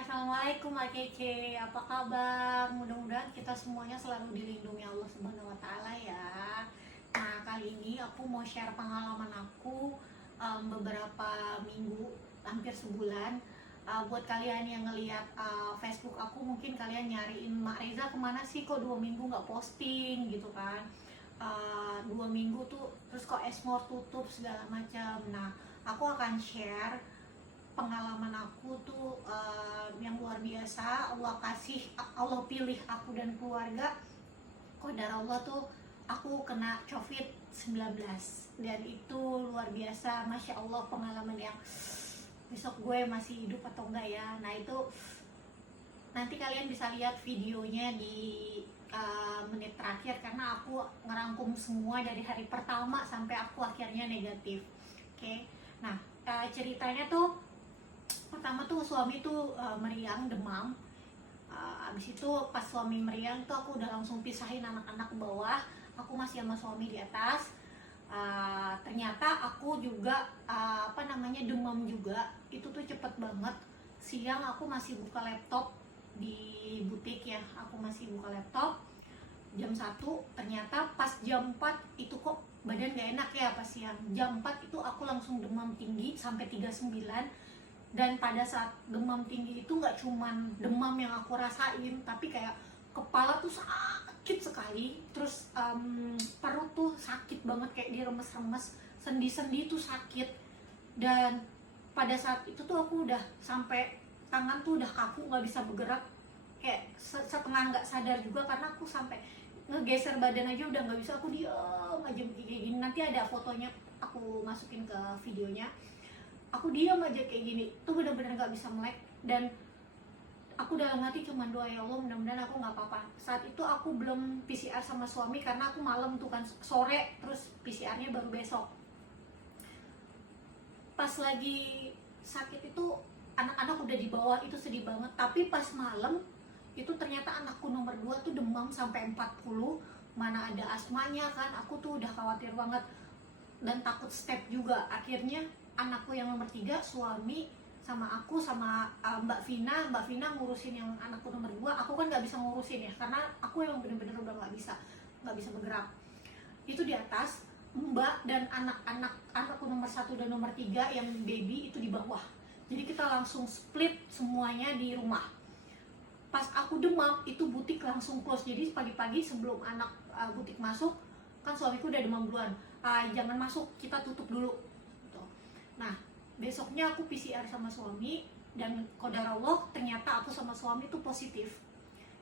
Assalamualaikum Mbak Kece. Apa kabar? Mudah-mudahan kita semuanya selalu dilindungi Allah Subhanahu wa Ta'ala ya. Nah, kali ini aku mau share pengalaman aku beberapa minggu, hampir sebulan. Buat kalian yang ngelihat Facebook aku, mungkin kalian nyariin Mak Reza kemana sih, kok 2 minggu nggak posting gitu kan. 2 minggu tuh terus kok Esmore tutup segala macam. Nah, aku akan share pengalaman aku tuh yang luar biasa. Allah pilih aku dan keluarga. Qadar Allah tuh aku kena COVID-19 dan itu luar biasa. Masya Allah, pengalaman yang besok gue masih hidup atau enggak ya. Nah, itu nanti kalian bisa lihat videonya di menit terakhir, karena aku ngerangkum semua dari hari pertama sampai aku akhirnya negatif. Oke. Nah, ceritanya tuh pertama tuh suami tuh meriang, demam. Abis itu pas suami meriang tuh aku udah langsung pisahin anak-anak ke bawah. Aku masih sama suami di atas. Ternyata aku juga demam juga. Itu tuh cepet banget. Siang aku masih buka laptop di butik ya. Aku masih buka laptop jam 1. Ternyata pas jam 4 itu kok badan gak enak ya pas siang. Jam 4 itu aku langsung demam tinggi sampai 39. Dan pada saat demam tinggi itu nggak cuman demam yang aku rasain, tapi kayak kepala tuh sakit sekali, terus perut tuh sakit banget, kayak diremes-remes, sendi-sendi tuh sakit. Dan pada saat itu tuh aku udah sampai tangan tuh udah kaku, nggak bisa bergerak, kayak setengah nggak sadar juga, karena aku sampai ngegeser badan aja udah nggak bisa. Aku diem aja kayak gini. Nanti ada fotonya, aku masukin ke videonya. Aku diam aja kayak gini, tuh benar-benar nggak bisa melek. Dan aku dalam hati cuma doa, ya Allah mudah-mudahan aku nggak apa-apa. Saat itu aku belum PCR sama suami karena aku malam tuh kan, sore, terus PCR-nya baru besok. Pas lagi sakit itu anak-anak udah di bawah, itu sedih banget. Tapi pas malam itu ternyata anakku nomor 2 tuh demam sampai 40, mana ada asmanya kan. Aku tuh udah khawatir banget dan takut step juga. Akhirnya anakku yang nomor 3, suami sama aku sama Mbak Vina ngurusin yang anakku nomor 2. Aku kan nggak bisa ngurusin ya, karena aku emang bener-bener udah nggak bisa bergerak. Itu di atas, Mbak dan anakku nomor 1 dan nomor 3 yang baby itu di bawah. Jadi kita langsung split semuanya di rumah. Pas aku demam itu butik langsung close. Jadi pagi-pagi sebelum anak butik masuk, kan suamiku udah demam duluan, jangan masuk, kita tutup dulu. Nah, besoknya aku PCR sama suami, dan qadar Allah ternyata aku sama suami itu positif.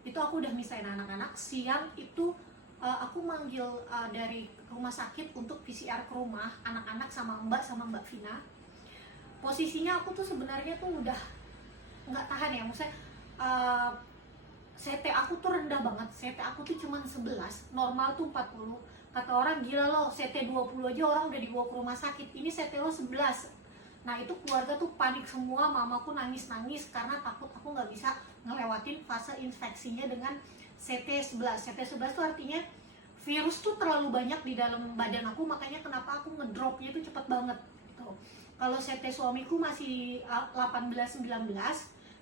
Itu aku udah misahin anak-anak. Siang itu aku manggil dari rumah sakit untuk PCR ke rumah anak-anak sama Mbak Vina. Posisinya aku tuh sebenarnya tuh udah nggak tahan ya, maksudnya CT aku tuh rendah banget. CT aku tuh cuma 11, normal tuh 40. Kata orang, gila lo, CT 20 aja orang udah dibawa ke rumah sakit, ini CT lo 11. Nah, itu keluarga tuh panik semua. Mamaku nangis-nangis karena takut aku nggak bisa ngelewatin fase infeksinya dengan CT 11. CT 11 tuh artinya virus tuh terlalu banyak di dalam badan aku, makanya kenapa aku ngedropnya itu cepet banget gitu. Kalau CT suamiku masih 18-19,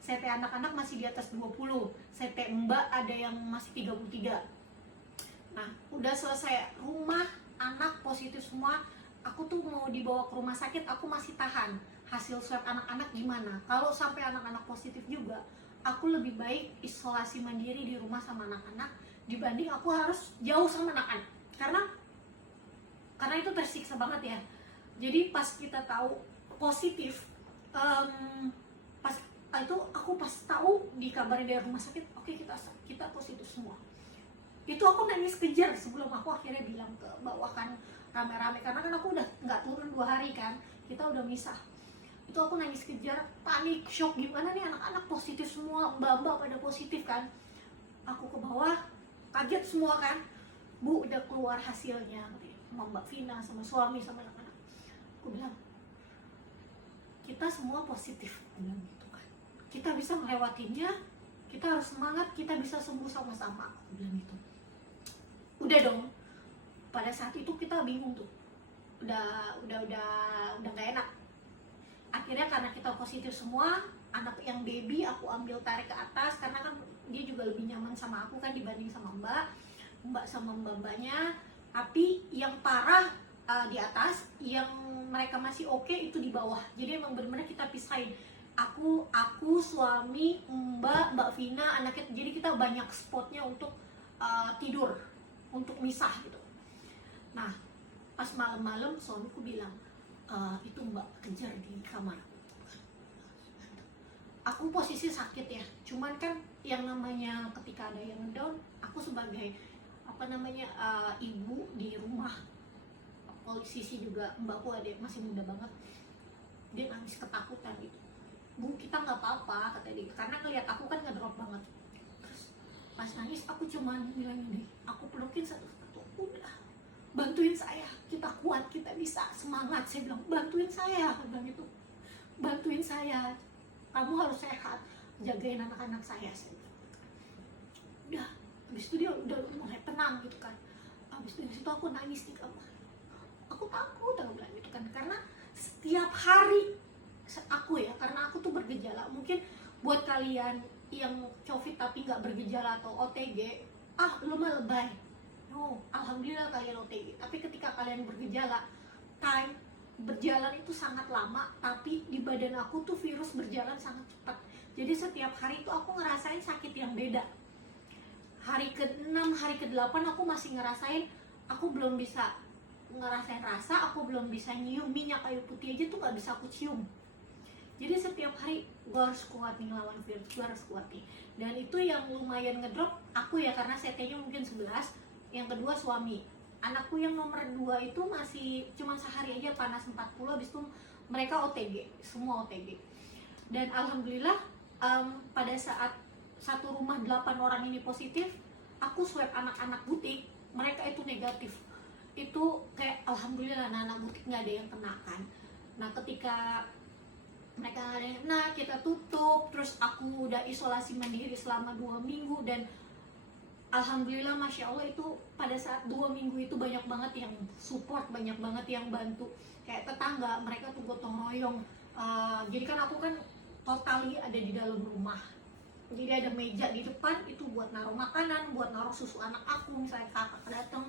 CT anak-anak masih di atas 20, CT Mbak ada yang masih 33. Nah, udah selesai rumah, anak positif semua, aku tuh mau dibawa ke rumah sakit, aku masih tahan hasil swab anak-anak gimana. Kalau sampai anak-anak positif juga, aku lebih baik isolasi mandiri di rumah sama anak-anak dibanding aku harus jauh sama anak-anak. Karena itu tersiksa banget ya. Jadi pas kita tahu positif, aku pas tahu dikabarin dari rumah sakit, oke, kita positif semua. Itu aku nangis kejar sebelum aku akhirnya bilang ke bawah kan, rame-rame, karena kan aku udah nggak turun 2 hari kan, kita udah misah. Itu aku nangis kejar, panik, shock, gimana nih anak-anak positif semua, mbak-mbak pada positif kan. Aku ke bawah, kaget semua kan, Bu udah keluar hasilnya, sama Mbak Vina, sama suami, sama anak-anak. Aku bilang, kita semua positif, aku bilang gitu kan. Kita bisa melewatinya, kita harus semangat, kita bisa sembuh sama-sama, aku bilang gitu. Udah dong, pada saat itu kita bingung tuh, udah gak enak. Akhirnya karena kita positif semua, anak yang baby aku ambil tarik ke atas, karena kan dia juga lebih nyaman sama aku kan dibanding sama mbak sama mbaknya. Tapi yang parah di atas, yang mereka masih oke itu di bawah. Jadi emang benar-benar kita pisahin, aku suami, mbak Vina, anaknya. Jadi kita banyak spotnya untuk tidur, untuk misah gitu. Nah pas malam-malam suamiku bilang, itu mbak kejar di kamar. Aku posisi sakit ya, cuman kan yang namanya ketika ada yang down, aku sebagai ibu di rumah, posisi juga mbakku ada masih muda banget, dia nangis ketakutan gitu. Bu, kita nggak apa-apa, kata dia, karena ngeliat aku kan ngedrop banget. Terus pas nangis aku cuman bilang gini, aku pelukin satu-satu, udah bantuin saya, kita kuat, kita bisa, semangat. Saya bilang bantuin saya, aku bilang gitu, bantuin saya, kamu harus sehat, jagain anak-anak saya. Udah, habis itu dia udah mulai tenang gitu kan. Habis itu aku nangis di kamar, aku takut, aku bilang gitu kan, karena setiap hari aku ya, karena aku tuh bergejala. Mungkin buat kalian yang COVID tapi nggak bergejala atau OTG, lu mah lebay. No, alhamdulillah kalian OTG. Tapi ketika kalian bergejala, time berjalan itu sangat lama, tapi di badan aku tuh virus berjalan sangat cepat. Jadi setiap hari itu aku ngerasain sakit yang beda. Hari ke-6, hari ke-8 aku masih ngerasain, aku belum bisa ngerasain rasa, aku belum bisa nyium minyak kayu putih aja tuh gak bisa aku cium. Jadi setiap hari gue harus kuat nih ngelawan virus, gue harus kuat nih. Dan itu yang lumayan ngedrop aku ya, karena CT-nya mungkin 11. Yang kedua suami, anakku yang nomor 2 itu masih cuma sehari aja panas 40, habis itu mereka OTG, semua OTG. Dan alhamdulillah pada saat satu rumah 8 orang ini positif, aku swab anak-anak butik, mereka itu negatif. Itu kayak alhamdulillah anak-anak butik nggak ada yang kena kan. Nah ketika mereka nggak ada yang kena, kita tutup, terus aku udah isolasi mandiri selama 2 minggu. Dan alhamdulillah masya Allah itu pada saat 2 minggu itu banyak banget yang support, banyak banget yang bantu. Kayak tetangga, mereka tuh gotong royong. Jadi kan aku kan totally ada di dalam rumah, jadi ada meja di depan itu buat naruh makanan, buat naruh susu anak aku, misalnya kakak datang,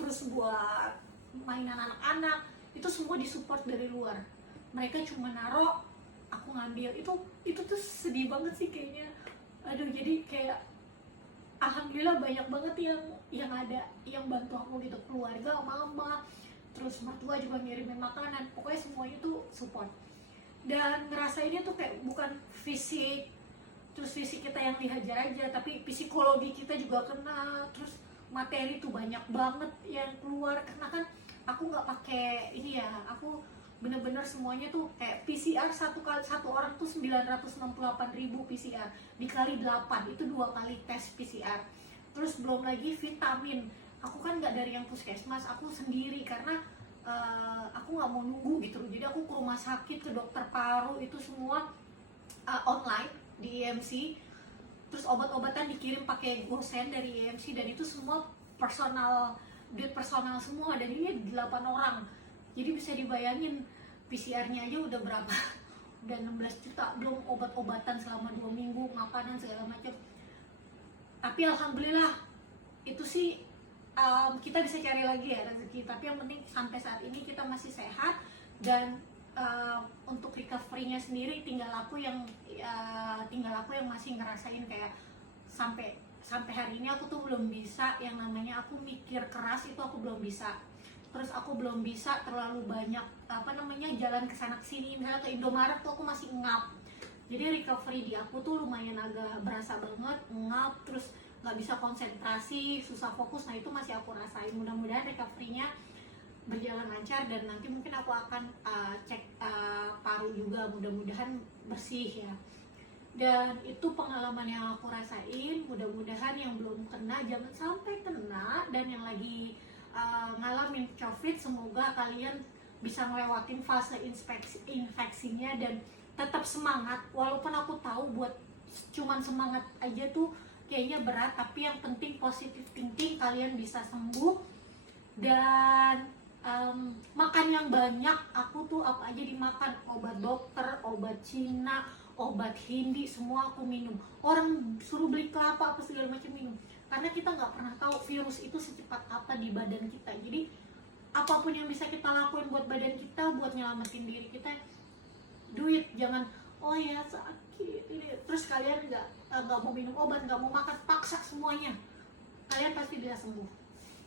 terus buat mainan anak-anak, itu semua disupport dari luar. Mereka cuma naruh, aku ngambil. Itu tuh sedih banget sih kayaknya. Aduh, jadi kayak alhamdulillah banyak banget yang ada yang bantu aku gitu, keluarga, mama, terus mertua juga ngirimin makanan, pokoknya semuanya tuh support. Dan ngerasainnya tuh kayak bukan fisik, terus fisik kita yang dihajar aja, tapi psikologi kita juga kena. Terus materi tuh banyak banget yang keluar, karena kan aku nggak pakai ini ya, aku bener-bener semuanya tuh kayak PCR satu orang tuh 968.000 PCR dikali 8, itu 2 kali tes PCR. Terus belum lagi vitamin, aku kan nggak dari yang puskesmas, aku sendiri karena aku nggak mau nunggu gitu loh. Jadi aku ke rumah sakit, ke dokter paru, itu semua online di IMC. Terus obat-obatan dikirim pakai gosen dari IMC, dan itu semua duit personal semua. Dan ini 8 orang, jadi bisa dibayangin PCR-nya aja udah berapa, udah 16 juta, belum obat-obatan selama 2 minggu, makanan segala macam. Tapi alhamdulillah itu sih kita bisa cari lagi ya rezeki, tapi yang penting sampai saat ini kita masih sehat. Dan untuk recovery-nya sendiri tinggal aku yang masih ngerasain kayak sampai hari ini aku tuh belum bisa yang namanya aku mikir keras, itu aku belum bisa. Terus aku belum bisa terlalu banyak jalan kesana kesini, misalnya ke Indomaret tuh aku masih ngap. Jadi recovery di aku tuh lumayan agak berasa banget, ngap, terus nggak bisa konsentrasi, susah fokus. Nah itu masih aku rasain. Mudah-mudahan recovery-nya berjalan lancar, dan nanti mungkin aku akan cek paru juga, mudah-mudahan bersih ya. Dan itu pengalaman yang aku rasain. Mudah-mudahan yang belum kena jangan sampai kena, dan yang lagi ngalamin COVID semoga kalian bisa ngelewatin fase infeksinya dan tetap semangat. Walaupun aku tahu buat cuman semangat aja tuh kayaknya berat, tapi yang penting positive thinking, kalian bisa sembuh. Dan makan yang banyak, aku tuh apa aja dimakan, obat dokter, obat Cina, obat Hindi semua aku minum. Orang suruh beli kelapa apa segala macam minum, karena kita nggak pernah tahu virus itu secepat apa di badan kita. Jadi apapun yang bisa kita lakuin buat badan kita, buat nyelamatin diri kita, duit. Jangan oh ya sakit ini terus kalian nggak mau minum obat, nggak mau makan, paksa semuanya, kalian pasti bisa sembuh.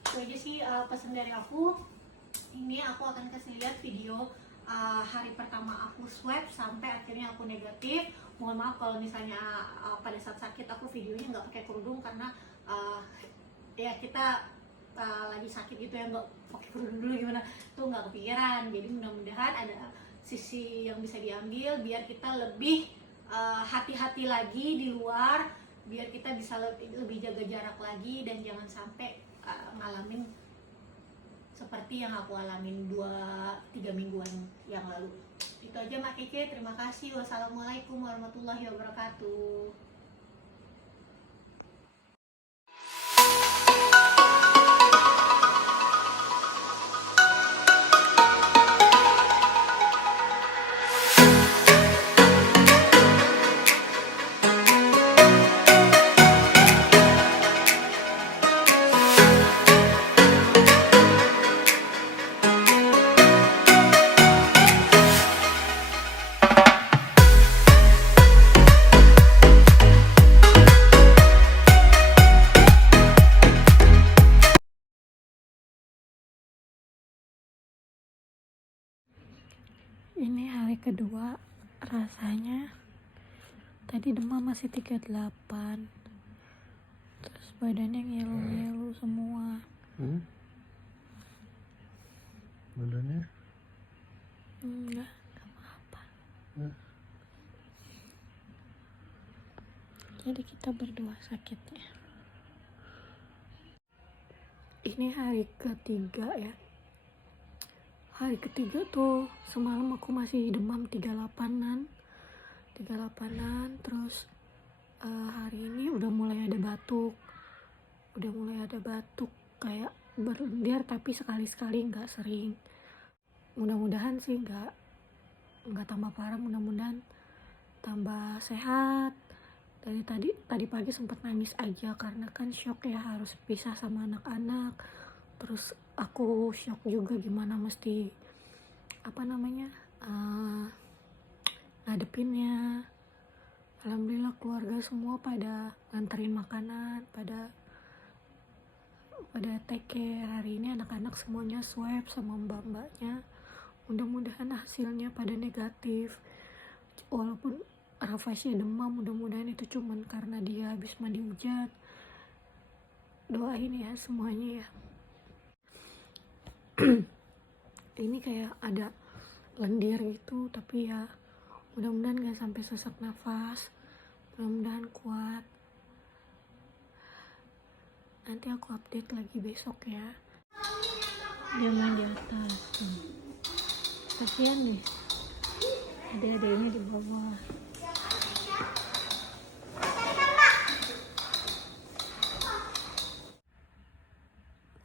Itu aja sih pesan dari aku. Ini aku akan kasih lihat video hari pertama aku swab sampai akhirnya aku negatif. Mohon maaf kalau misalnya pada saat sakit aku videonya nggak pakai kerudung, karena ya kita lagi sakit gitu ya, nggak pakai kerudung dulu gimana tuh nggak kepikiran. Jadi mudah-mudahan ada sisi yang bisa diambil biar kita lebih hati-hati lagi di luar, biar kita bisa lebih jaga jarak lagi dan jangan sampai ngalamin seperti yang aku alamin 2-3 mingguan yang lalu. Itu aja Mak Kece, terima kasih. Wassalamualaikum warahmatullahi wabarakatuh. Ini hari kedua, rasanya tadi demam masih 38, terus badannya ngilu-ngilu semua. Badannya? Enggak apa-apa. Jadi kita berdua sakitnya. Ini hari ketiga ya. Hari ketiga tuh semalam aku masih demam 38-an, terus hari ini udah mulai ada batuk kayak berlendir, tapi sekali-sekali, nggak sering. Mudah-mudahan sih nggak tambah parah, mudah-mudahan tambah sehat. Dari tadi pagi sempat nangis aja karena kan shock ya, harus pisah sama anak-anak. Terus aku shock juga gimana mesti ngadepinnya. Alhamdulillah keluarga semua pada nganterin makanan, pada take care. Hari ini anak-anak semuanya swab sama mbak-mbaknya. Mudah-mudahan hasilnya pada negatif. Walaupun Rafasya demam, mudah-mudahan itu cuman karena dia habis mandi hujan. Doain ya semuanya ya. Ini kayak ada lendir gitu, tapi ya mudah-mudahan gak sampai sesak nafas, mudah-mudahan kuat. Nanti aku update lagi besok ya. Dia main di atas tuh. Kasian nih adek-adeknya di bawah.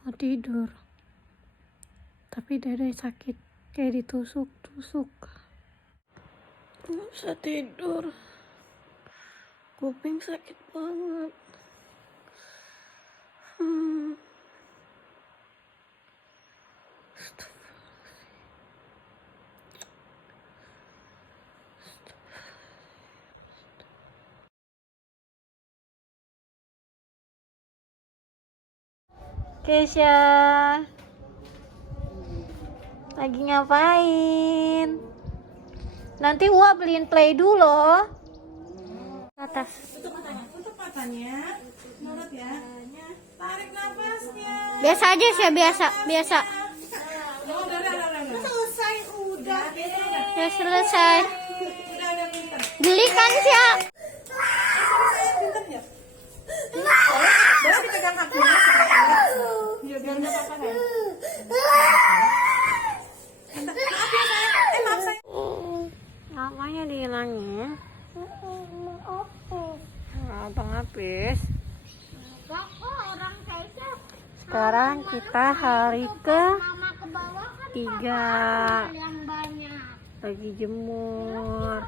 Mau tidur tapi dada sakit kayak ditusuk-tusuk, nggak bisa tidur, kuping sakit banget. Kesha lagi ngapain? Nanti Wah beliin play dulu. Atas. Tutup matanya. Nurut ya. Tarik nafasnya. Biasa aja sih, biasa. Udah. Selesai udah. Ya selesai. Udah pintar. Geli kan sih? Pintar ya. Boleh dipegang kakinya. Biar nggak apa-apa kan. Maaf ya sayang. Maaf sayang. Namanya dihilangin. Abang habis. Sekarang kita hari ke-3 lagi jemur.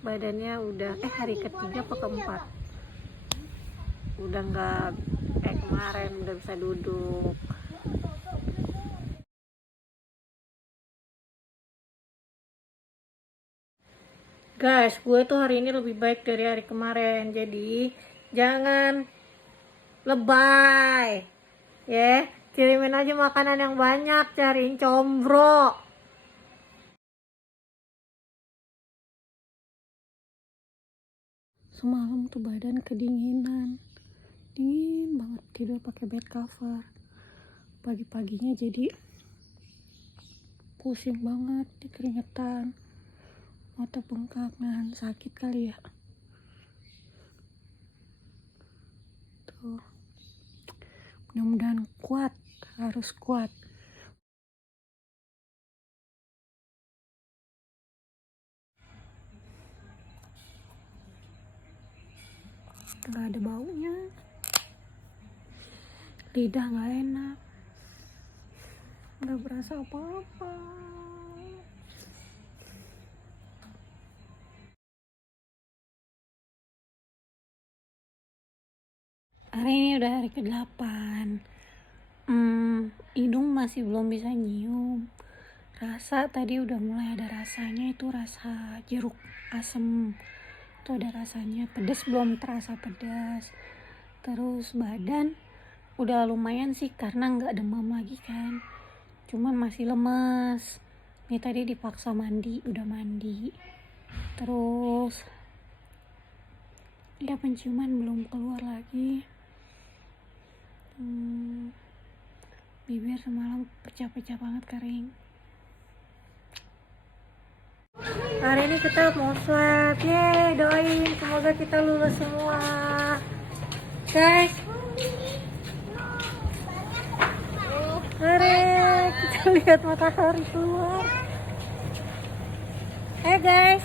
badannya udah hari ketiga apa keempat udah nggak kemarin udah bisa duduk. Guys, gue tuh hari ini lebih baik dari hari kemarin, jadi jangan lebay ya, kirimin aja makanan yang banyak, cariin combro. Semalam tuh badan kedinginan, dingin banget, tidur pakai bed cover. Pagi-paginya jadi pusing banget, keringetan, mata bengkak, nahan sakit kali ya. Tuh, mudah-mudahan kuat, harus kuat. Nggak ada baunya, lidah nggak enak, nggak berasa apa-apa. Hari ini udah hari ke-8. Hidung masih belum bisa nyium. Rasa tadi udah mulai ada rasanya, itu rasa jeruk asem. Itu ada rasanya, pedas belum terasa pedas. Terus badan udah lumayan sih karena nggak demam lagi kan. Cuman masih lemes. Ini tadi dipaksa mandi, udah mandi. Terus ya penciuman belum keluar lagi. Bibir semalam pecah-pecah banget kering. Hari ini kita mau swab, yeay, doain semoga kita lulus semua guys. Hari kita lihat matahari keluar. Hey guys.